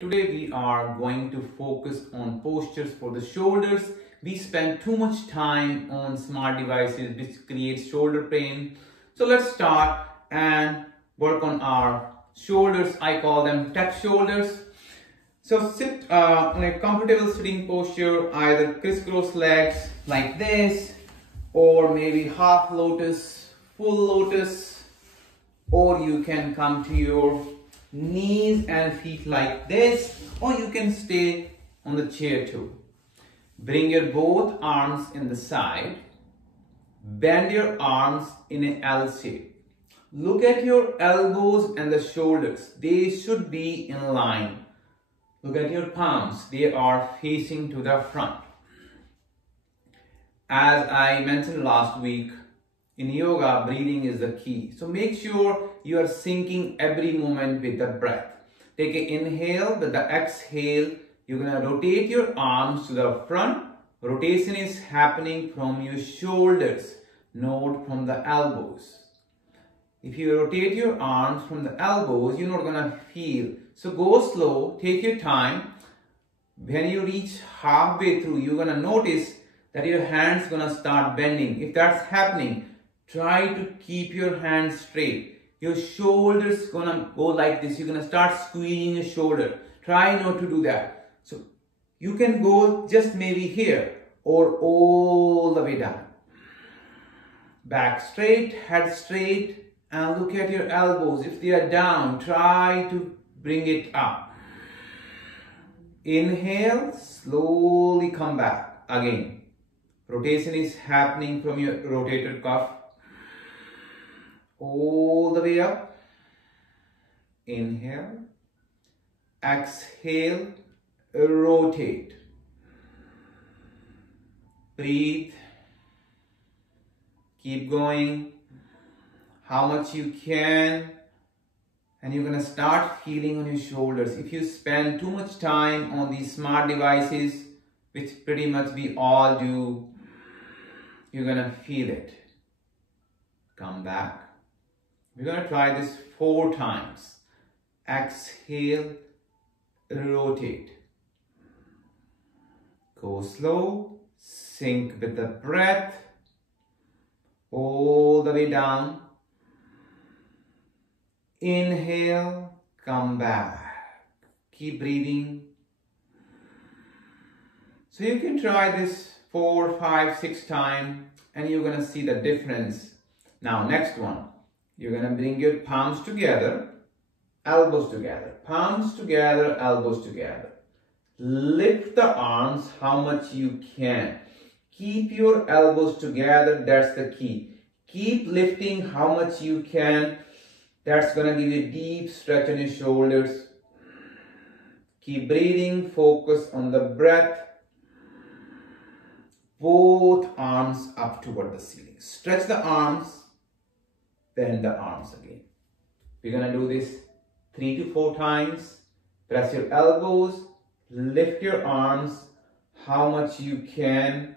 Today we are going to focus on postures for the shoulders. We spend too much time on smart devices which creates shoulder pain. So let's start and work on our shoulders. I call them tuck shoulders. So sit in a comfortable sitting posture, either crisscross legs like this, or maybe half lotus, full lotus, or you can come to your knees and feet like this, or you can stay on the chair too. Bring your both arms in the side. Bend your arms in an L shape. Look at your elbows and the shoulders. They should be in line. Look at your palms. They are facing to the front. As I mentioned last week, in yoga, breathing is the key. So make sure you are syncing every moment with the breath. Take an inhale, with the exhale, you're going to rotate your arms to the front. Rotation is happening from your shoulders, not from the elbows. If you rotate your arms from the elbows, you're not going to feel. So go slow, take your time. When you reach halfway through, you're going to notice that your hands going to start bending. If that's happening, try to keep your hands straight. Your shoulders gonna go like this. You're gonna start squeezing your shoulder. Try not to do that. So you can go just maybe here or all the way down. Back straight, head straight, and look at your elbows. If they are down, try to bring it up. Inhale, slowly come back again. Rotation is happening from your rotator cuff all the way up. Inhale, exhale, rotate. Breathe. Keep going how much you can, and you're going to start feeling on your shoulders. If you spend too much time on these smart devices, which pretty much we all do, you're going to feel it. Come back. We're going to try this 4 times. Exhale, rotate. Go slow, sync with the breath, all the way down. Inhale, come back. Keep breathing. So you can try this 4, 5, 6 times and you're going to see the difference. Now next one. You're going to bring your palms together, elbows together, palms together, elbows together. Lift the arms how much you can. Keep your elbows together, that's the key. Keep lifting how much you can. That's going to give you a deep stretch on your shoulders. Keep breathing, focus on the breath. Both arms up toward the ceiling. Stretch the arms. Bend the arms again. We're going to do this 3 to 4 times. Press your elbows, lift your arms how much you can,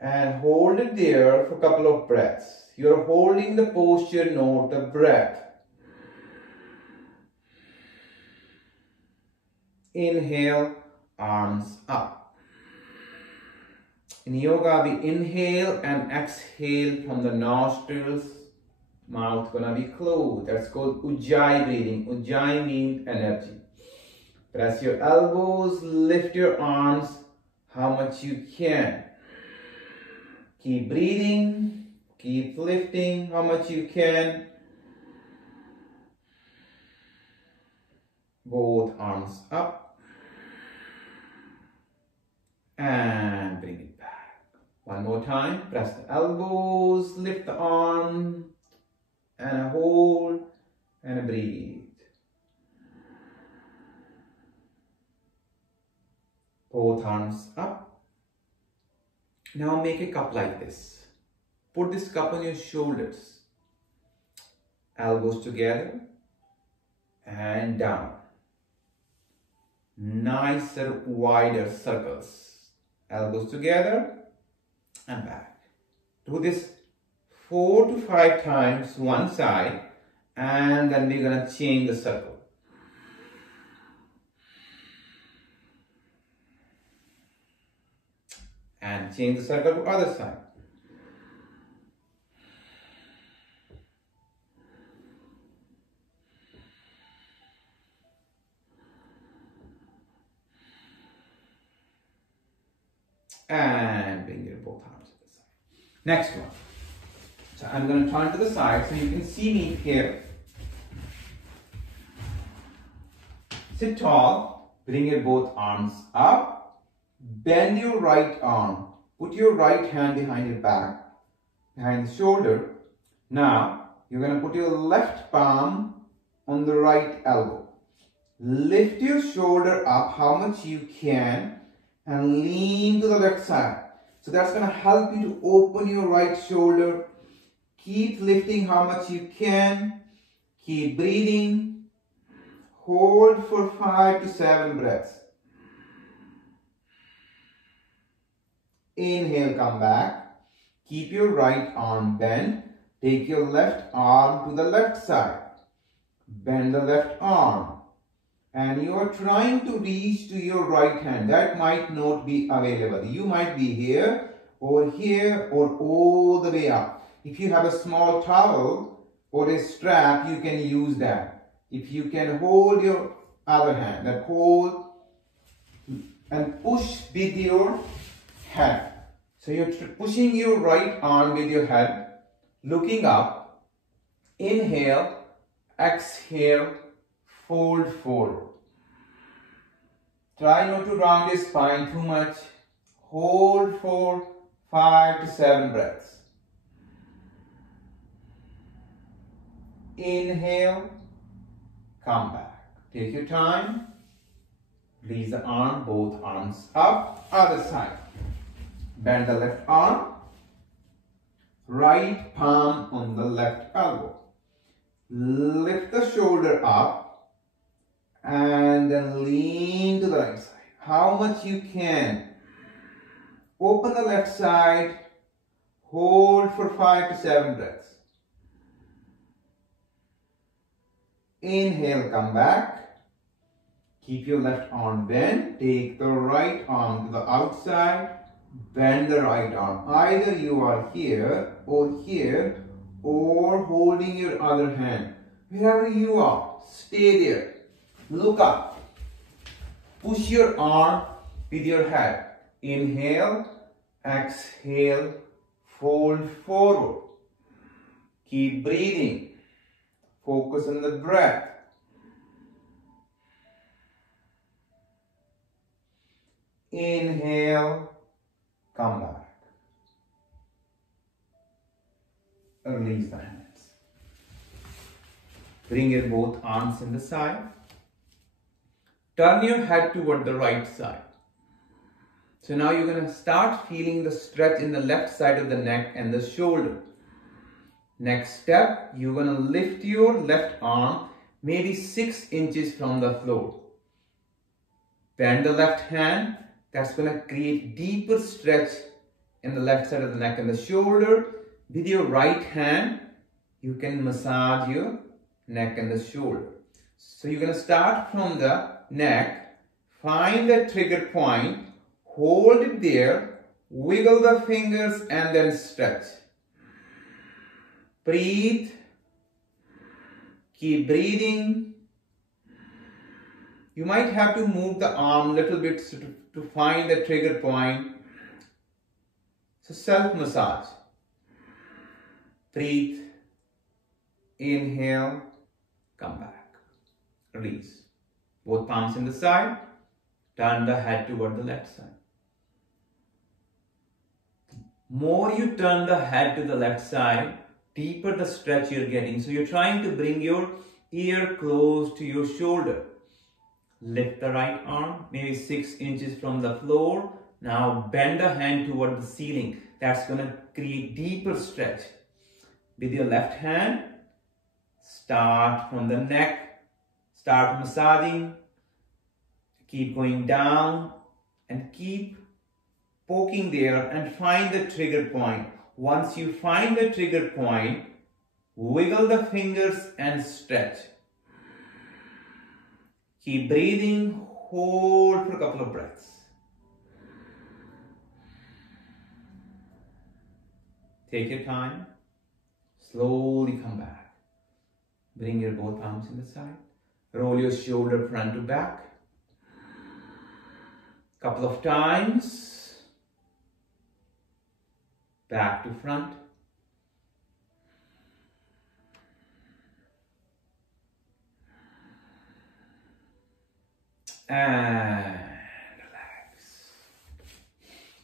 and hold it there for a couple of breaths. You're holding the posture, not the breath. Inhale, arms up. In yoga, we inhale and exhale from the nostrils. Mouth gonna be closed. That's called Ujjayi breathing. Ujjayi means energy. Press your elbows, lift your arms how much you can. Keep breathing, keep lifting how much you can. Both arms up. And bring it back. One more time. Press the elbows, lift the arm, and a hold, and a breathe. Both arms up. Now make a cup like this. Put this cup on your shoulders. Elbows together and down. Nicer, wider circles. Elbows together and back. Do this 4 to 5 times one side, and then we're going to change the circle. And change the circle to other side. And bring your both arms to the side. Next one. So I'm going to turn to the side so you can see me here. Sit tall, bring your both arms up, bend your right arm, put your right hand behind your back, behind the shoulder. Now, you're going to put your left palm on the right elbow. Lift your shoulder up how much you can and lean to the left side. So that's going to help you to open your right shoulder. Keep lifting how much you can. Keep breathing. Hold for 5 to 7 breaths. Inhale, come back. Keep your right arm bent. Take your left arm to the left side. Bend the left arm. And you are trying to reach to your right hand. That might not be available. You might be here, or all the way up. If you have a small towel or a strap, you can use that. If you can hold your other hand, that hold and push with your head. So you're pushing your right arm with your head, looking up. Inhale, exhale, fold forward. Try not to round your spine too much. Hold for 5 to 7 breaths. Inhale, come back. Take your time. Release the arm, both arms up, other side. Bend the left arm. Right palm on the left elbow. Lift the shoulder up and then lean to the right side. How much you can. Open the left side. Hold for 5 to 7 breaths. Inhale, come back. Keep your left arm bent. Take the right arm to the outside. Bend the right arm. Either you are here, or holding your other hand. Wherever you are, stay there. Look up. Push your arm with your head. Inhale, exhale, fold forward. Keep breathing. Focus on the breath. Inhale, come back. Release the hands. Bring your both arms in the side. Turn your head toward the right side. So now you're going to start feeling the stretch in the left side of the neck and the shoulder. Next step, you're going to lift your left arm maybe 6 inches from the floor. Bend the left hand. That's going to create deeper stretch in the left side of the neck and the shoulder. With your right hand, you can massage your neck and the shoulder. So you're going to start from the neck, find the trigger point, hold it there, wiggle the fingers and then stretch. Breathe. Keep breathing. You might have to move the arm a little bit to find the trigger point. So self-massage. Breathe. Inhale. Come back. Release. Both palms in the side. Turn the head toward the left side. More you turn the head to the left side, deeper the stretch you're getting. So you're trying to bring your ear close to your shoulder. Lift the right arm, maybe 6 inches from the floor. Now bend the hand toward the ceiling. That's going to create deeper stretch. With your left hand, start from the neck. Start massaging. Keep going down and keep poking there and find the trigger point. Once you find the trigger point, wiggle the fingers and stretch. Keep breathing, hold for a couple of breaths. Take your time. Slowly come back. Bring your both arms in the side. Roll your shoulder front to back. Couple of times. Back to front. And relax.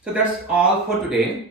So that's all for today.